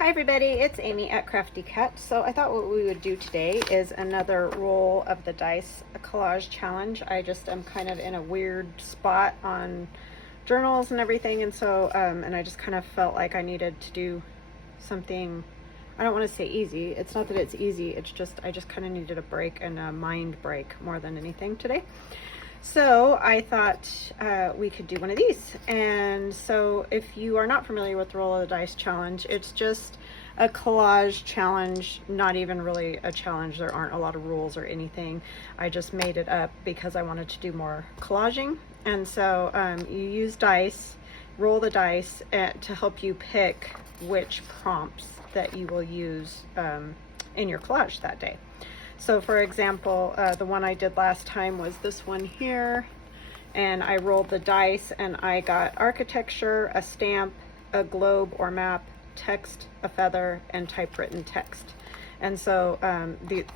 Hi everybody, it's Amy at Crafty Cut. So I thought what we would do today is another roll of the dice collage challenge. I just am kind of in a weird spot on journals and everything, and so and I just kind of felt like I needed to do something. I don't want to say easy. It's not that it's easy, it's just I just kind of needed a break and a mind break more than anything today. So I thought we could do one of these. And so if you are not familiar with the Roll of the Dice challenge, it's just a collage challenge, not even really a challenge. There aren't a lot of rules or anything. I just made it up because I wanted to do more collaging. And so you use dice, roll the dice to help you pick which prompts that you will use in your collage that day. So for example, the one I did last time was this one here, and I rolled the dice and I got architecture, a stamp, a globe or map, text, a feather, and typewritten text. And so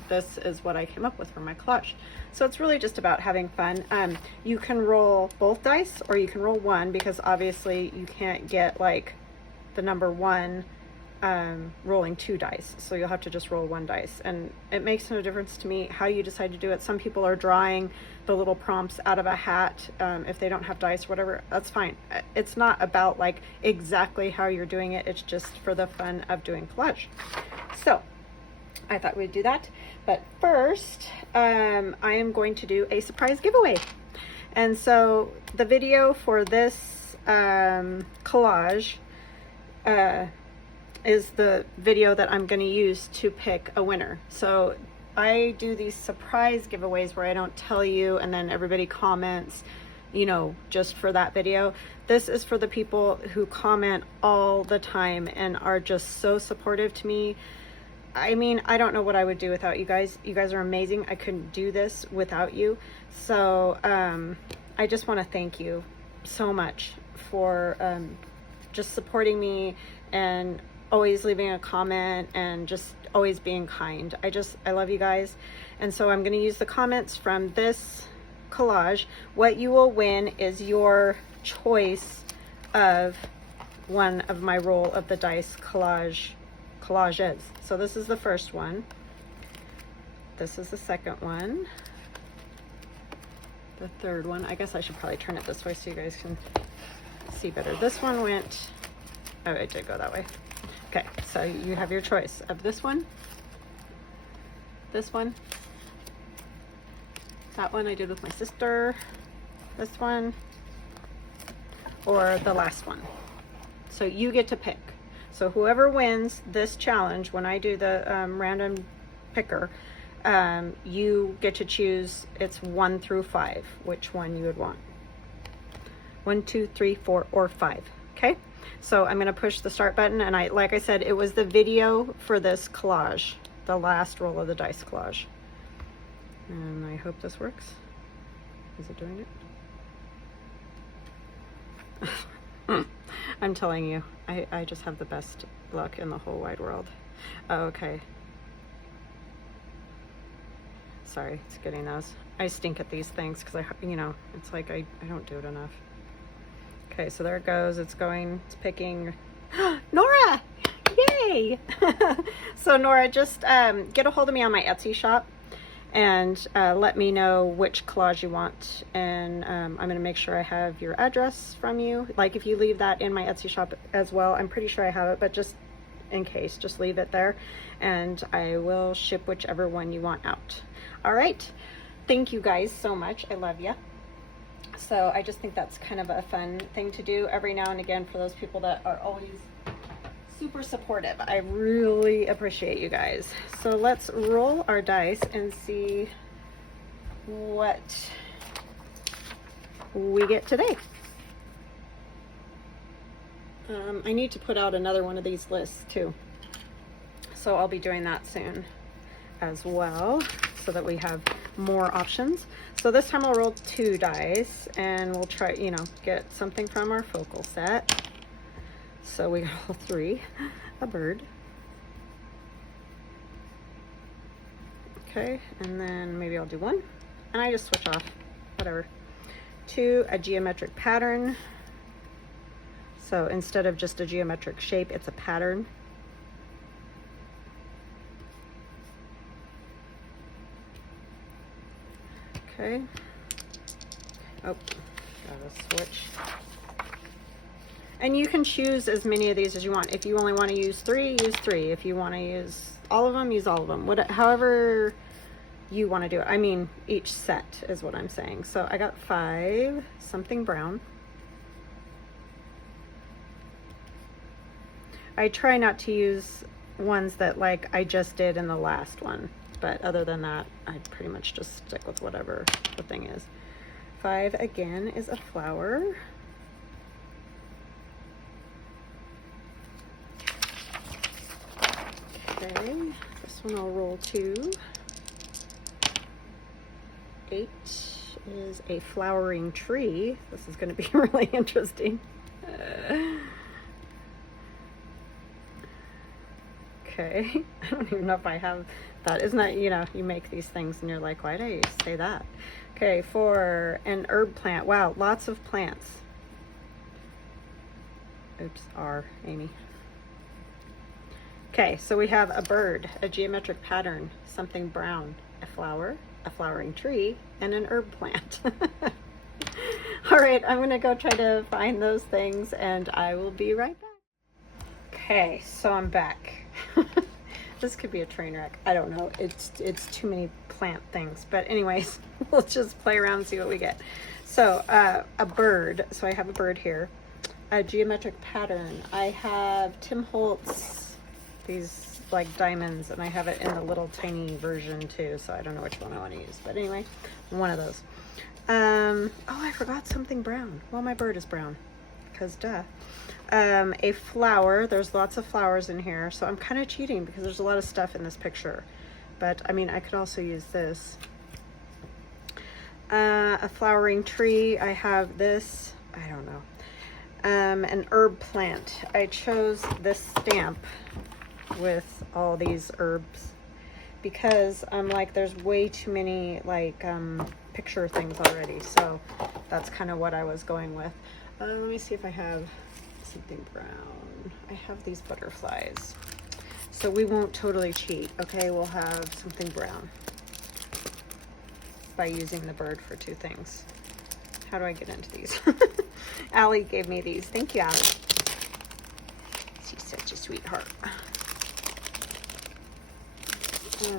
this is what I came up with for my collage. So it's really just about having fun. You can roll both dice or you can roll one, because obviously you can't get like the number one rolling two dice, so you'll have to just roll one dice, and it makes no difference to me how you decide to do it. Some people are drawing the little prompts out of a hat. If they don't have dice or whatever, that's fine. It's not about like exactly how you're doing it, it's just for the fun of doing collage. So I thought we'd do that, but first I am going to do a surprise giveaway. And so the video for this collage is the video that I'm going to use to pick a winner. So I do these surprise giveaways where I don't tell you and then everybody comments, you know, just for that video. This is for the people who comment all the time and are just so supportive to me. I mean, I don't know what I would do without you guys. You guys are amazing. I couldn't do this without you. So I just want to thank you so much for just supporting me and always leaving a comment and just always being kind. I love you guys. And so I'm going to use the comments from this collage. What you will win is your choice of one of my Roll of the Dice collages. So this is the first one. This is the second one. The third one. I guess I should probably turn it this way so you guys can see better. This one went, oh, it did go that way. Okay, so you have your choice of this one, that one I did with my sister, this one, or the last one. So you get to pick. So whoever wins this challenge, when I do the random picker, you get to choose. It's 1 through 5, which one you would want. 1, 2, 3, 4, or 5. Okay. So I'm going to push the start button, and like I said, it was the video for this collage, the last Roll of the Dice collage. And I hope this works. Is it doing it? I'm telling you, I just have the best luck in the whole wide world. Oh, okay. Sorry, it's getting those. I stink at these things because you know, it's like I don't do it enough. Okay, so there it goes. It's picking Nora! Yay! So Nora, just get a hold of me on my Etsy shop and let me know which collage you want. And I'm going to make sure I have your address from you. Like if you leave that in my Etsy shop as well, I'm pretty sure I have it, but just in case, just leave it there. And I will ship whichever one you want out. All right. Thank you guys so much. I love you. So I just think that's kind of a fun thing to do every now and again for those people that are always super supportive. I really appreciate you guys. So let's roll our dice and see what we get today. I need to put out another one of these lists too. So I'll be doing that soon as well, so that we have more options. So this time I'll roll 2 dice and we'll try, you know, get something from our focal set. So we roll 3, a bird. Okay, and then maybe I'll do 1, and I just switch off, whatever. 2, a geometric pattern. So instead of just a geometric shape, it's a pattern. Okay. Oh, gotta switch. And you can choose as many of these as you want. If you only want to use 3, use 3. If you want to use all of them, use all of them. However you want to do it. I mean, each set is what I'm saying. So I got 5, something brown. I try not to use ones that like I just did in the last one. But other than that, I pretty much just stick with whatever the thing is. 5 again is a flower. Okay, this one I'll roll 2. 8 is a flowering tree. This is going to be really interesting. Okay, I don't even know if I have that. Isn't that, you know, you make these things and you're like, why did I say that? Okay, for an herb plant. Wow, lots of plants. Oops, Amy. Okay, so we have a bird, a geometric pattern, something brown, a flower, a flowering tree, and an herb plant. All right, I'm gonna go try to find those things and I will be right back. Okay, so I'm back. This could be a train wreck. I don't know. It's too many plant things. But anyways, we'll just play around and see what we get. So a bird. So I have a bird here. A geometric pattern. I have Tim Holtz, these like diamonds, and I have it in the little tiny version too. So I don't know which one I want to use. But anyway, one of those. Oh, I forgot something brown. Well, my bird is brown, because duh. A flower. There's lots of flowers in here, so I'm kind of cheating because there's a lot of stuff in this picture. But I mean, I could also use this. A flowering tree. I have this. I don't know. An herb plant. I chose this stamp with all these herbs because I'm like, there's way too many like picture things already. So that's kind of what I was going with. Let me see if I have something brown. I have these butterflies. So we won't totally cheat, okay? We'll have something brown by using the bird for 2 things. How do I get into these? Allie gave me these. Thank you, Allie. She's such a sweetheart.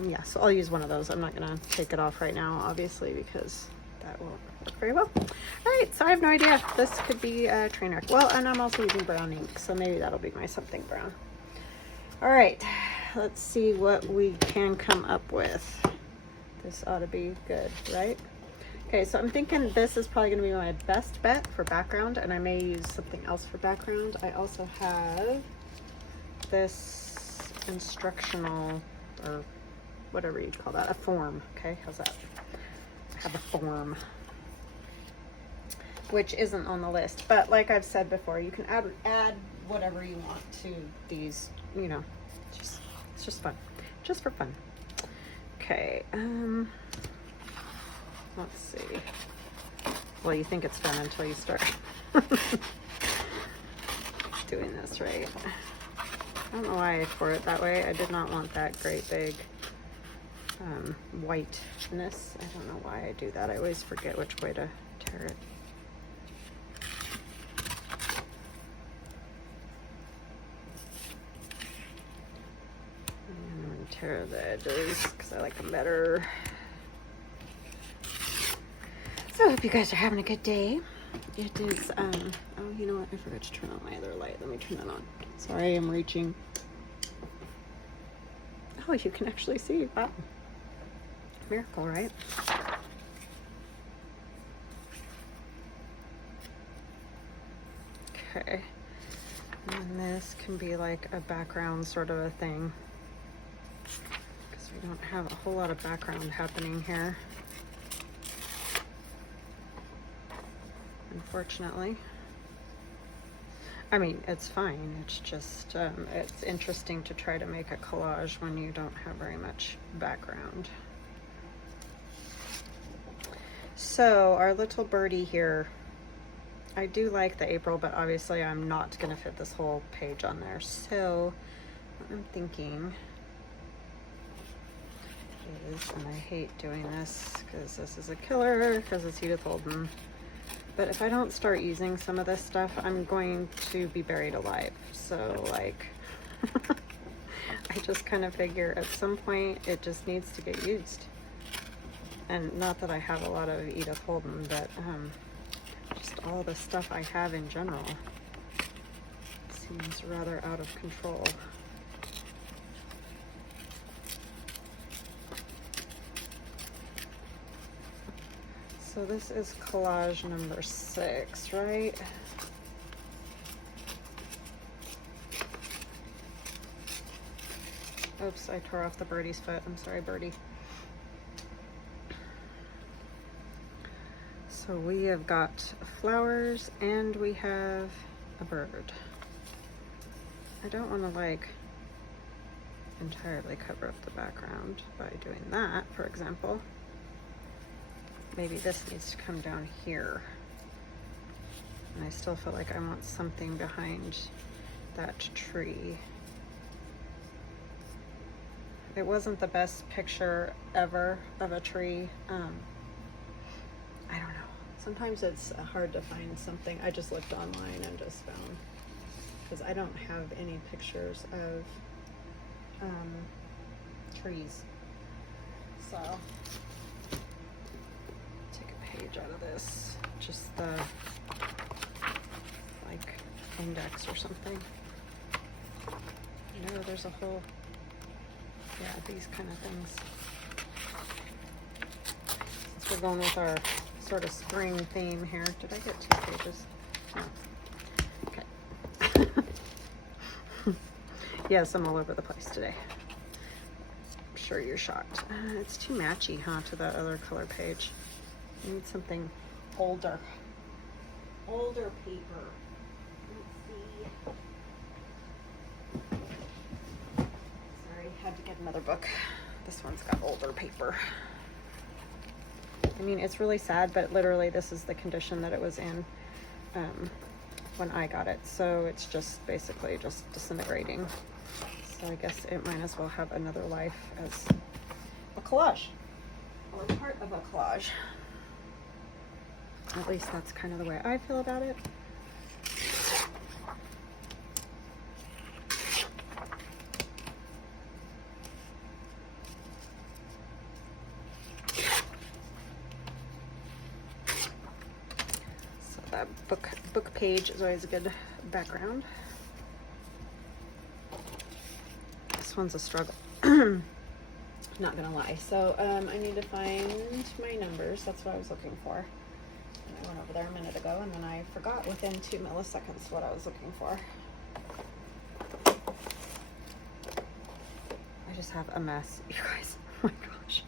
Yeah, so I'll use one of those. I'm not gonna take it off right now, obviously, because that won't work very well. All right, so I have no idea. This could be a train wreck. Well, and I'm also using brown ink, so maybe that'll be my something brown. All right, let's see what we can come up with. This ought to be good, right? Okay, so I'm thinking this is probably going to be my best bet for background, and I may use something else for background. I also have this instructional, or whatever you'd call that, a form. Okay, how's that? I have a form, which isn't on the list, but like I've said before, you can add whatever you want to these, you know, it's just fun, just for fun. Okay, let's see. Well, you think it's done until you start doing this, right? I don't know why I tore it that way. I did not want that great big whiteness. I don't know why I do that. I always forget which way to tear it. I'm going to tear the edges because I like them better. So I hope you guys are having a good day. It is, oh, you know what? I forgot to turn on my other light. Let me turn it on. Sorry, I'm reaching. Oh, you can actually see. Wow. Miracle, right? Okay. And this can be like a background sort of a thing, because we don't have a whole lot of background happening here, unfortunately. I mean, it's fine. It's just, it's interesting to try to make a collage when you don't have very much background. So our little birdie here, I do like the April, but obviously I'm not going to fit this whole page on there. So what I'm thinking is, and I hate doing this because this is a killer, because it's Edith Holden. But if I don't start using some of this stuff, I'm going to be buried alive. So, like, I just kind of figure at some point it just needs to get used. And not that I have a lot of Edith Holden, but just all the stuff I have in general seems rather out of control. So this is collage number 6, right? Oops, I tore off the birdie's foot. I'm sorry, birdie. So we have got flowers and we have a bird. I don't want to like entirely cover up the background by doing that, for example. Maybe this needs to come down here. And I still feel like I want something behind that tree. It wasn't the best picture ever of a tree. I don't know. Sometimes it's hard to find something. I just looked online and just found, because I don't have any pictures of trees. So page out of this, just the like index or something. No, there's a whole, yeah, these kind of things. Since we're going with our sort of spring theme here, did I get 2 pages? No. Okay. Yes, I'm all over the place today. I'm sure you're shocked. It's too matchy, huh, to that other color page. I need something older. Older paper. Let's see. Sorry, had to get another book. This one's got older paper. I mean, it's really sad, but literally this is the condition that it was in when I got it. So it's just basically just disintegrating. So I guess it might as well have another life as a collage, or part of a collage. At least that's kind of the way I feel about it. So that book page is always a good background. This one's a struggle. Not gonna lie. So I need to find my numbers. That's what I was looking for. I went over there a minute ago and then I forgot within 2 milliseconds what I was looking for. I just have a mess, you guys. Oh my gosh.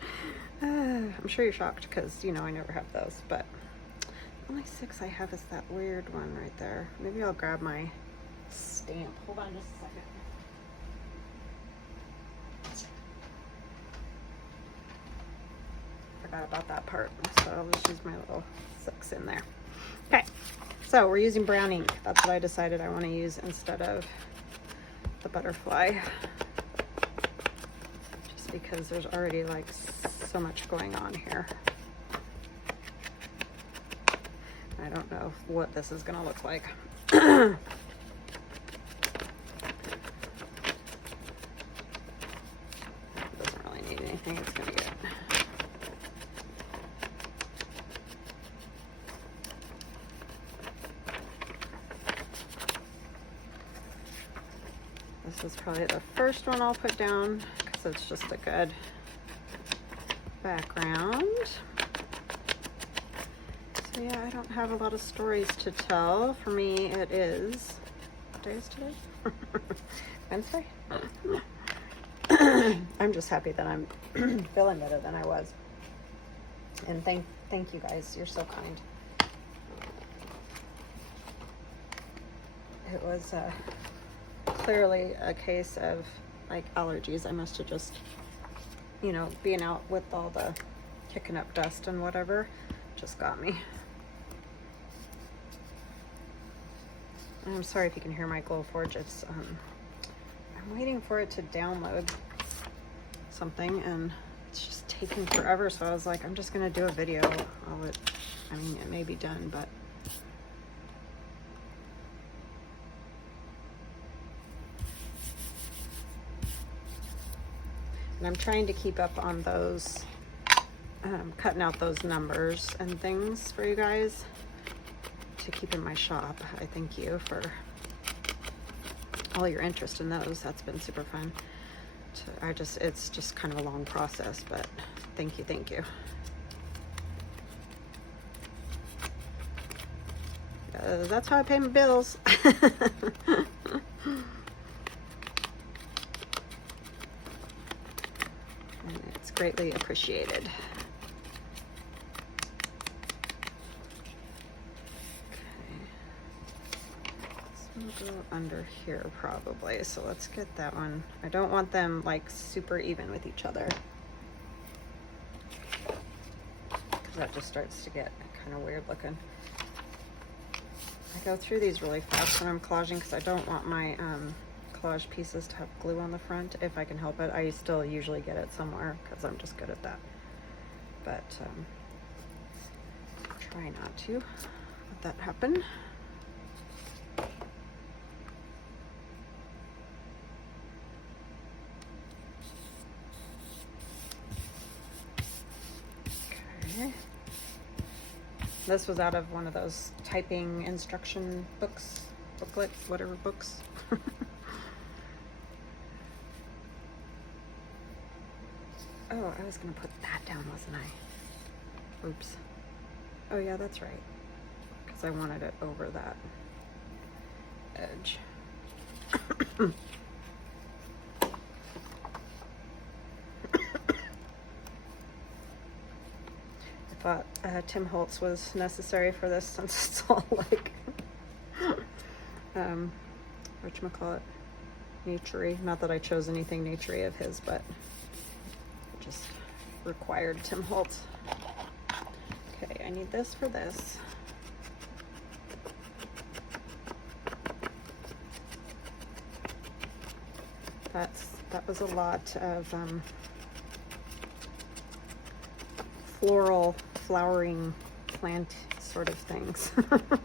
I'm sure you're shocked because, you know, I never have those, but the only 6 I have is that weird one right there. Maybe I'll grab my stamp. Hold on just a second. Forgot about that part, so I'll just use my little 6 in there. Okay, so we're using brown ink. That's what I decided I want to use instead of the butterfly, just because there's already like so much going on here. I don't know what this is gonna look like. Doesn't really need anything. It's gonna get This is probably the first one I'll put down because it's just a good background. So yeah, I don't have a lot of stories to tell. For me, it is, what day is today? Wednesday? I'm just happy that I'm feeling better than I was. And thank you guys. You're so kind. It was clearly a case of like allergies. I must have just, you know, being out with all the kicking up dust and whatever just got me. I'm sorry if you can hear my Glowforge. It's I'm waiting for it to download something and it's just taking forever. So I was like, I'm just gonna do a video. I mean, it may be done, but and I'm trying to keep up on those, cutting out those numbers and things for you guys to keep in my shop. I thank you for all your interest in those. That's been super fun. It's just kind of a long process, but thank you, thank you. That's how I pay my bills. And it's greatly appreciated. Go under here probably, so let's get that one. I don't want them like super even with each other, because that just starts to get kind of weird looking. I go through these really fast when I'm collaging because I don't want my collage pieces to have glue on the front if I can help it. I still usually get it somewhere because I'm just good at that, but try not to let that happen. This was out of one of those typing instruction books, booklet, whatever books. Oh, I was gonna put that down, wasn't I? Oops. Oh yeah, that's right. Because I wanted it over that edge. Thought Tim Holtz was necessary for this since it's all like whatchamacallit, nature-y. Not that I chose anything nature-y of his, but it just required Tim Holtz. Okay, I need this for this. That was a lot of floral, flowering plant sort of things. Okay.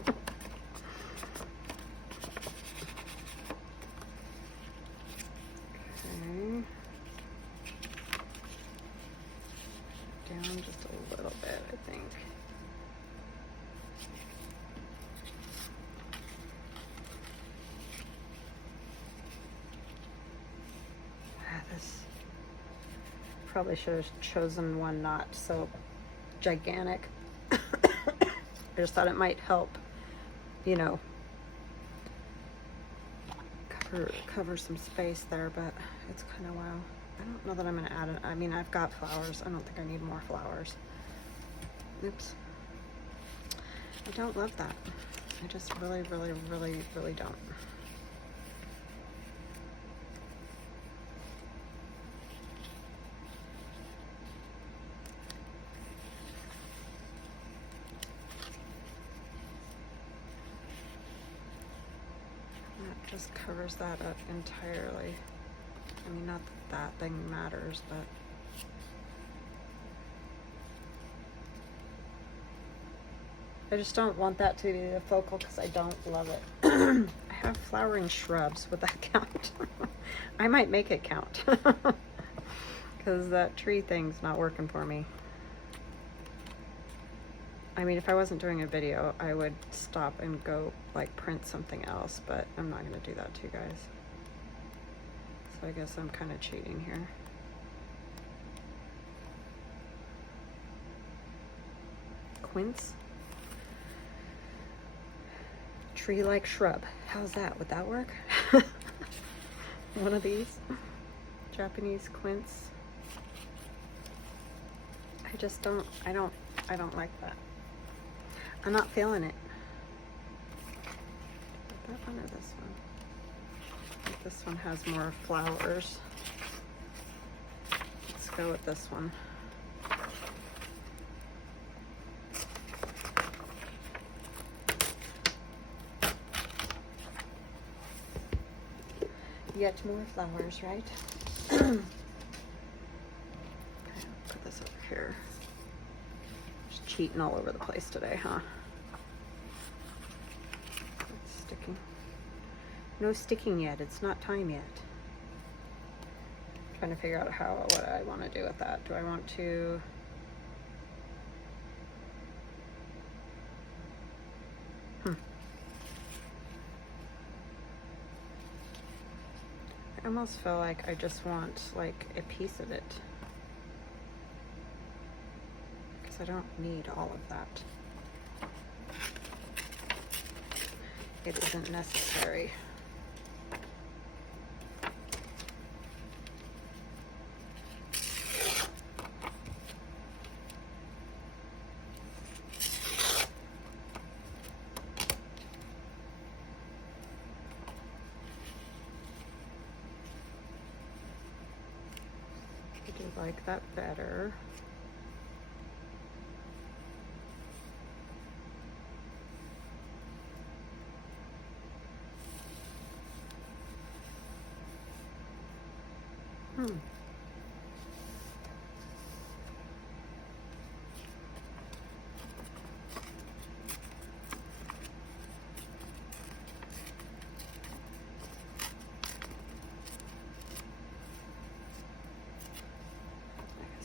Down just a little bit, I think. This probably should have chosen one not so gigantic. I just thought it might help, you know, cover some space there, but it's kind of wow. I don't know that I'm going to add it. I mean, I've got flowers. I don't think I need more flowers. Oops. I don't love that. I just really, really, really, really don't. That just covers that up entirely. I mean, not that that thing matters, but I just don't want that to be the focal because I don't love it. I have flowering shrubs. Would that count? I might make it count because that tree thing's not working for me. I mean, if I wasn't doing a video, I would stop and go like print something else, but I'm not going to do that to you guys. So I guess I'm kind of cheating here. Quince. Tree-like shrub. How's that? Would that work? One of these. Japanese quince. I just don't, I don't like that. I'm not feeling it. That one or this one? I think this one has more flowers. Let's go with this one. Yet more flowers, right? here. Just cheating all over the place today, huh? It's sticking. No sticking yet. It's not time yet. Trying to figure out what I want to do with that. Do I want to... I almost feel like I just want like a piece of it, because I don't need all of that. It isn't necessary. I do like that better.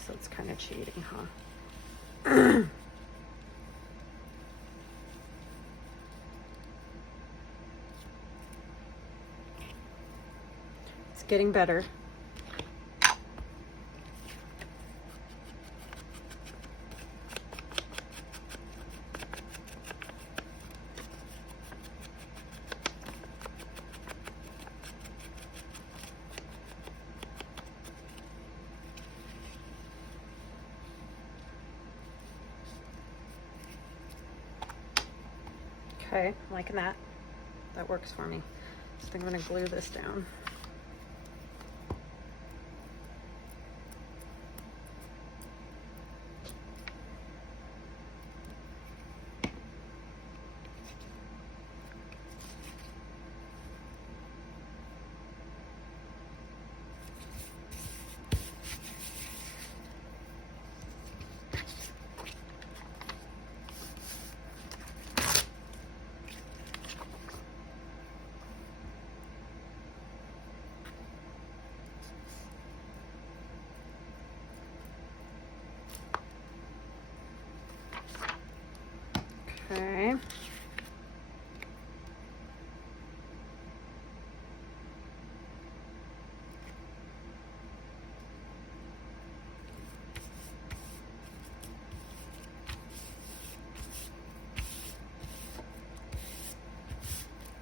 So it's kind of cheating, huh? It's getting better. Okay, I'm liking that. That works for me. So I'm going to glue this down. Okay.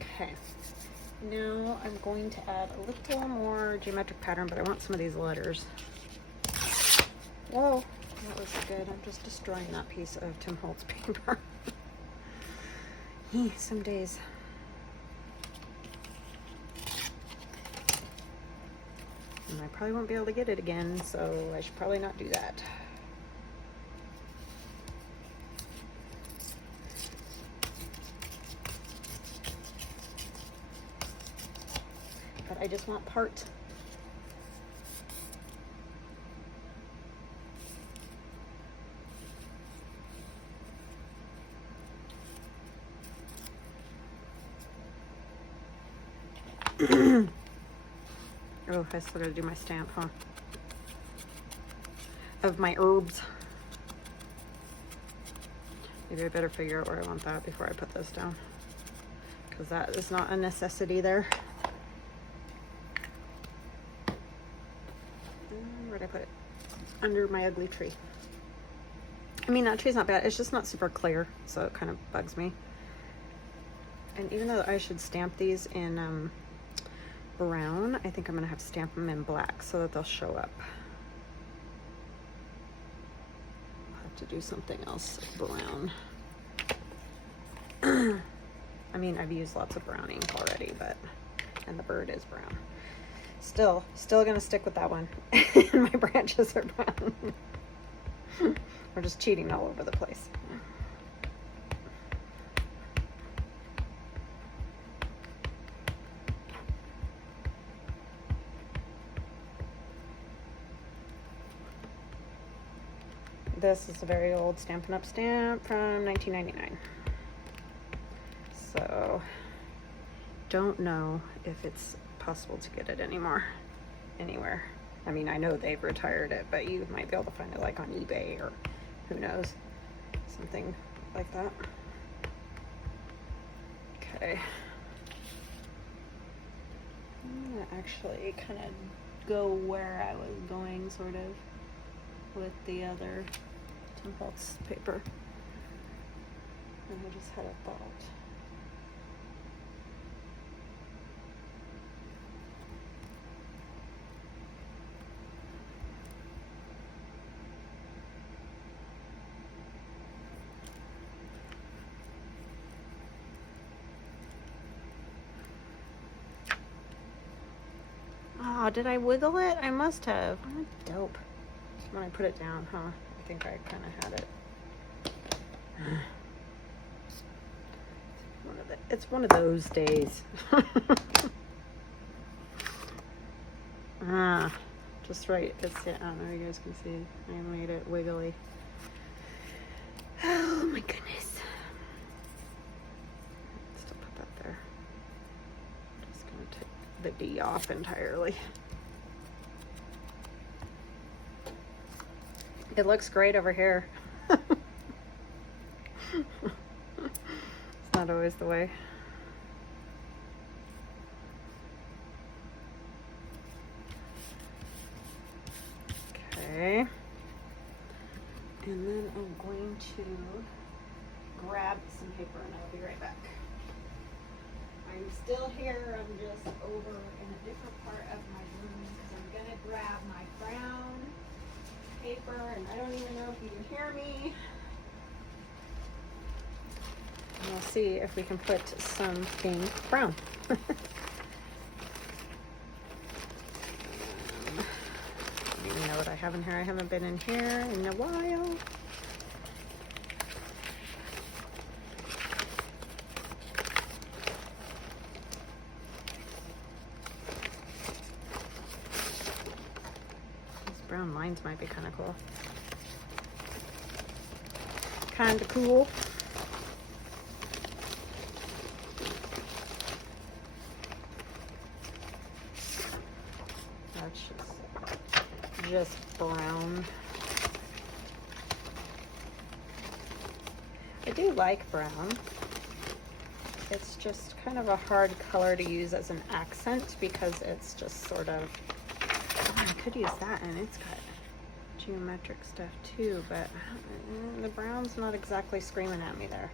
Okay. Now I'm going to add a little more geometric pattern, but I want some of these letters. Whoa, that was good. I'm just destroying that piece of Tim Holtz paper. Some days. And I probably won't be able to get it again, so I should probably not do that. But I just want part. Oh, I still gotta do my stamp, huh? Of my herbs. Maybe I better figure out where I want that before I put this down, because that is not a necessity there. Where'd I put it? Under my ugly tree. I mean, that tree's not bad. It's just not super clear, so it kind of bugs me. And even though I should stamp these in brown, I think I'm gonna have to stamp them in black so that they'll show up. I'll have to do something else brown. I mean, I've used lots of brown ink already, but, and the bird is brown. Still gonna stick with that one. And my branches are brown. We're just cheating all over the place. this is a very old Stampin' Up! Stamp from 1999. So, don't know if it's possible to get it anymore, anywhere. I mean, I know they've retired it, but you might be able to find it like on eBay or who knows, something like that. Okay. I'm gonna actually kind of go where I was going, sort of, with the other Temple's paper. And I just had a thought. Oh, did I wiggle it? I must have. I'm a dope. When I put it down, huh? I think I kind of had it. It's one of those days. Just right. I don't know if you guys can see. I made it wiggly. Oh my goodness. Still put that there. Just gonna take the D off entirely. It looks great over here. It's not always the way. Okay. And then I'm going to grab some paper and I'll be right back. I'm still here. I'm just over in a different part of my room because I'm going to grab my brown paper and I don't even know if you can hear me. And we'll see if we can put something brown. You know what I have in here? I haven't been in here in a while. These brown lines might be kind of cool. Kind of cool. That's just brown. I do like brown. It's just kind of a hard color to use as an accent because it's just sort of, oh, I could use that and it's got geometric stuff too, but the brown's not exactly screaming at me there.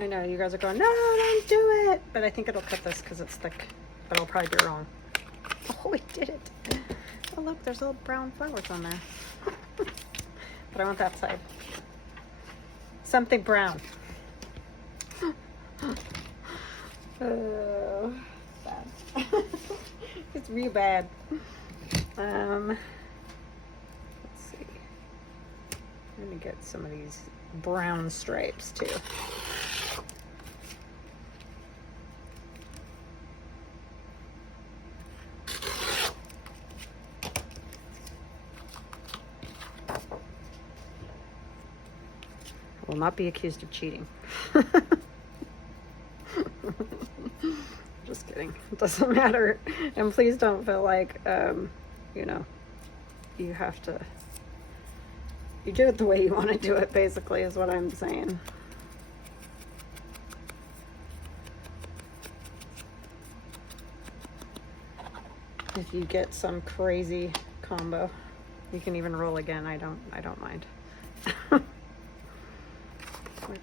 I know you guys are going, no, don't do it. But I think it'll cut this because it's thick. But I'll probably be wrong. Oh, I did it. Oh, look, there's little brown flowers on there. But I want that side. Something brown. Oh, bad. It's real bad. Let's see. I'm gonna get some of these brown stripes too. Will not be accused of cheating. Just kidding. It doesn't matter. And please don't feel like, you know, you have to, you do it the way you want to do it, basically, is what I'm saying. If you get some crazy combo, you can even roll again. I don't mind. Where'd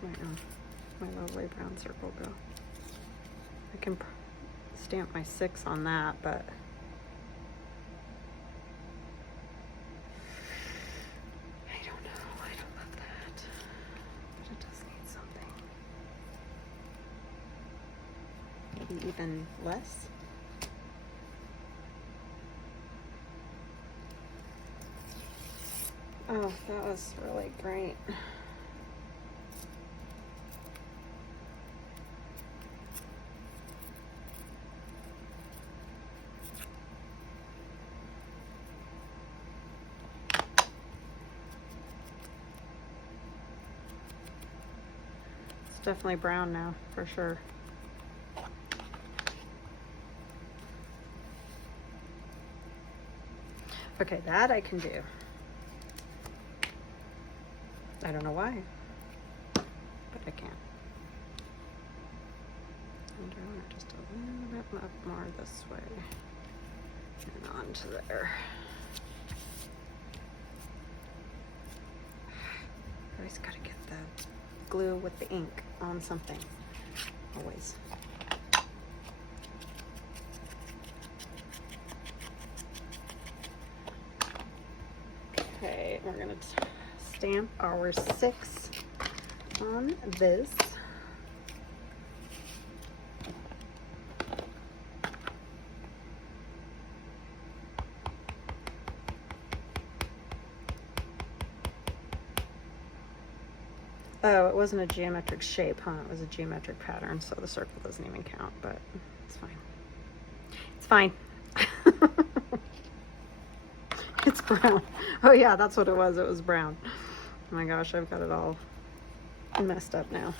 my lovely brown circle go? I can stamp my 6 on that, but I don't know. I don't love that. But it does need something. even less. Oh, that was really great. It's definitely brown now, for sure. Okay, that I can do. I don't know why, but I can. And I want it just a little bit up more this way and onto there. Always gotta get the glue with the ink on something, always. Okay, we're gonna stamp our 6 on this. Oh, it wasn't a geometric shape, huh? It was a geometric pattern, so the circle doesn't even count, but it's fine. It's fine. It's brown. Oh yeah, that's what it was. It was brown. Oh my gosh, I've got it all messed up now.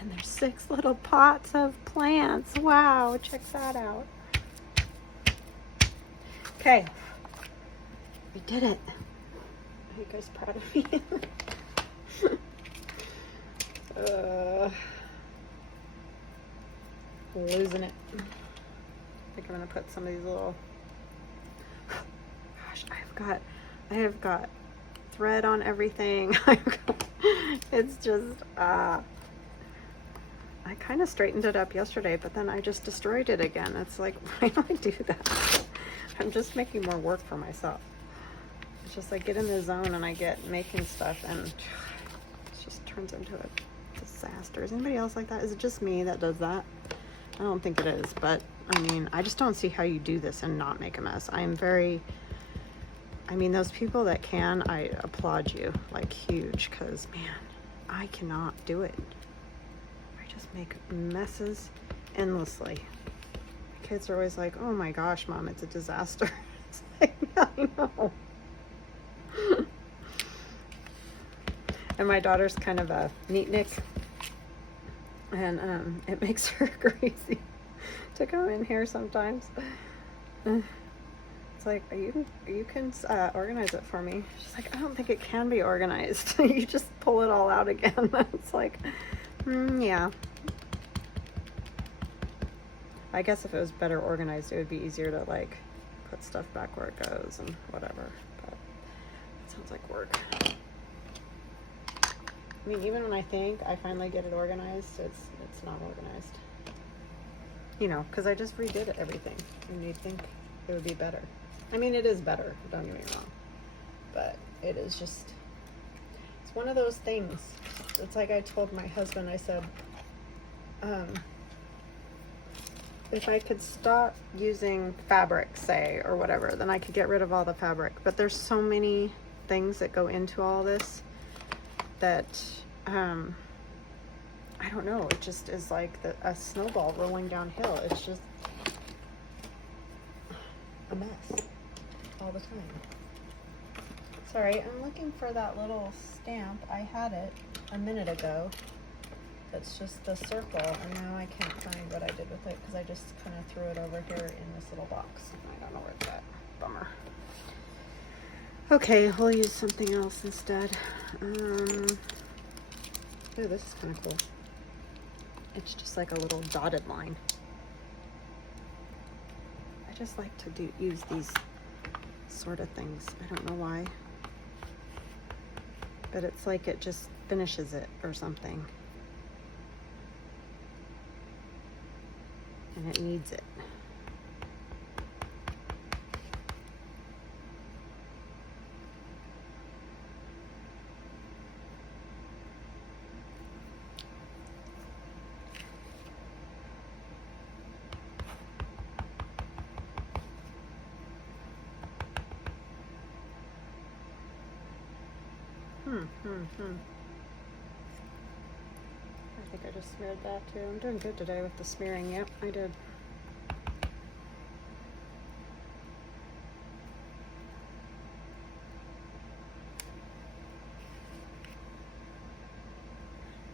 And there's 6 little pots of plants. Wow, check that out. Okay, we did it. Are you guys proud of me? Losing it. I think I'm gonna put some of these little. Gosh, I have got thread on everything. It's just I kind of straightened it up yesterday, but then I just destroyed it again. It's like, why do I do that? I'm just making more work for myself. It's just like get in the zone and I get making stuff and it just turns into a disaster. Is anybody else like that? Is it just me that does that? I don't think it is, but I mean, I just don't see how you do this and not make a mess. I mean, those people that can, I applaud you, like huge, because man, I cannot do it. Just make messes endlessly. My kids are always like, oh my gosh, Mom, it's a disaster. It's like, yeah, I know. And my daughter's kind of a neatnik, and it makes her crazy to come in here sometimes. It's like, you can organize it for me. She's like, I don't think it can be organized. You just pull it all out again. It's like, yeah. I guess if it was better organized, it would be easier to like put stuff back where it goes and whatever. But it sounds like work. I mean, even when I think I finally get it organized, it's not organized. You know, because I just redid everything, and you'd think it would be better. I mean, it is better. Don't get me wrong, but it is just. It's one of those things. It's like I told my husband. I said, if I could stop using fabric, say, or whatever, then I could get rid of all the fabric. But there's so many things that go into all this that, I don't know, it just is like a snowball rolling downhill. It's just a mess all the time. Sorry, I'm looking for that little stamp. I had it a minute ago. It's just the circle, and now I can't find what I did with it because I just kind of threw it over here in this little box. I don't know where it's at. Bummer. Okay, we'll use something else instead. Oh, this is kind of cool. It's just like a little dotted line. I just like to use these sort of things. I don't know why. But it's like it just finishes it or something. and it needs it. I think I just smeared that too. I'm doing good today with the smearing. Yep, I did.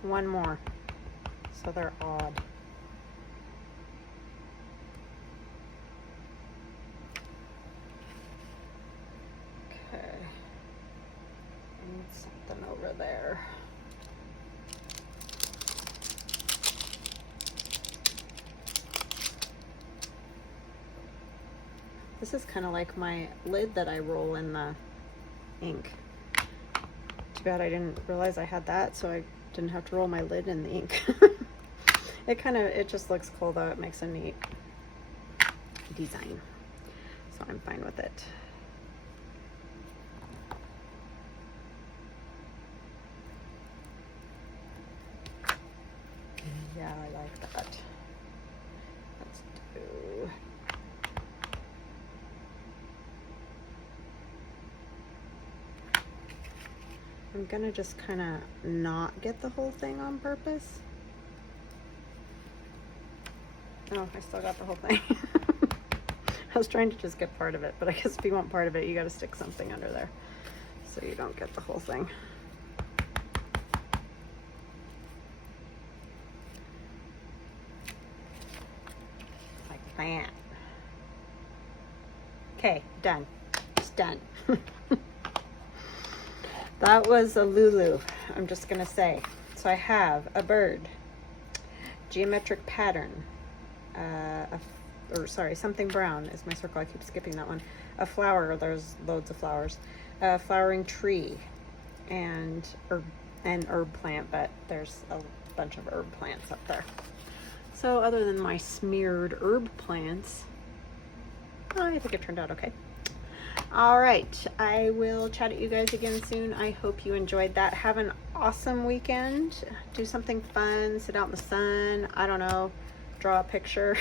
One more. So they're odd. Okay. I need something over there. This is kind of like my lid that I roll in the ink. Too bad I didn't realize I had that, so I didn't have to roll my lid in the ink. It just looks cool though. It makes a neat design. So I'm fine with it. Yeah, I like that. Let's do... I'm gonna just kind of not get the whole thing on purpose. Oh, I still got the whole thing. I was trying to just get part of it, but I guess if you want part of it, you gotta stick something under there so you don't get the whole thing. Like that. Okay, done. It's done. That was a Lulu, I'm just gonna say. So I have a bird, geometric pattern, something brown is my circle. I keep skipping that one. A flower, there's loads of flowers. A flowering tree, and an herb plant, but there's a bunch of herb plants up there. So other than my smeared herb plants, I think it turned out okay. All right, I will chat at you guys again soon. I hope you enjoyed that. Have an awesome weekend. Do something fun, sit out in the sun, I don't know, draw a picture.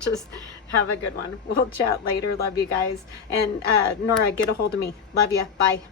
Just have a good one. We'll chat later. Love you guys. And Nora, get a hold of me. Love you. Bye.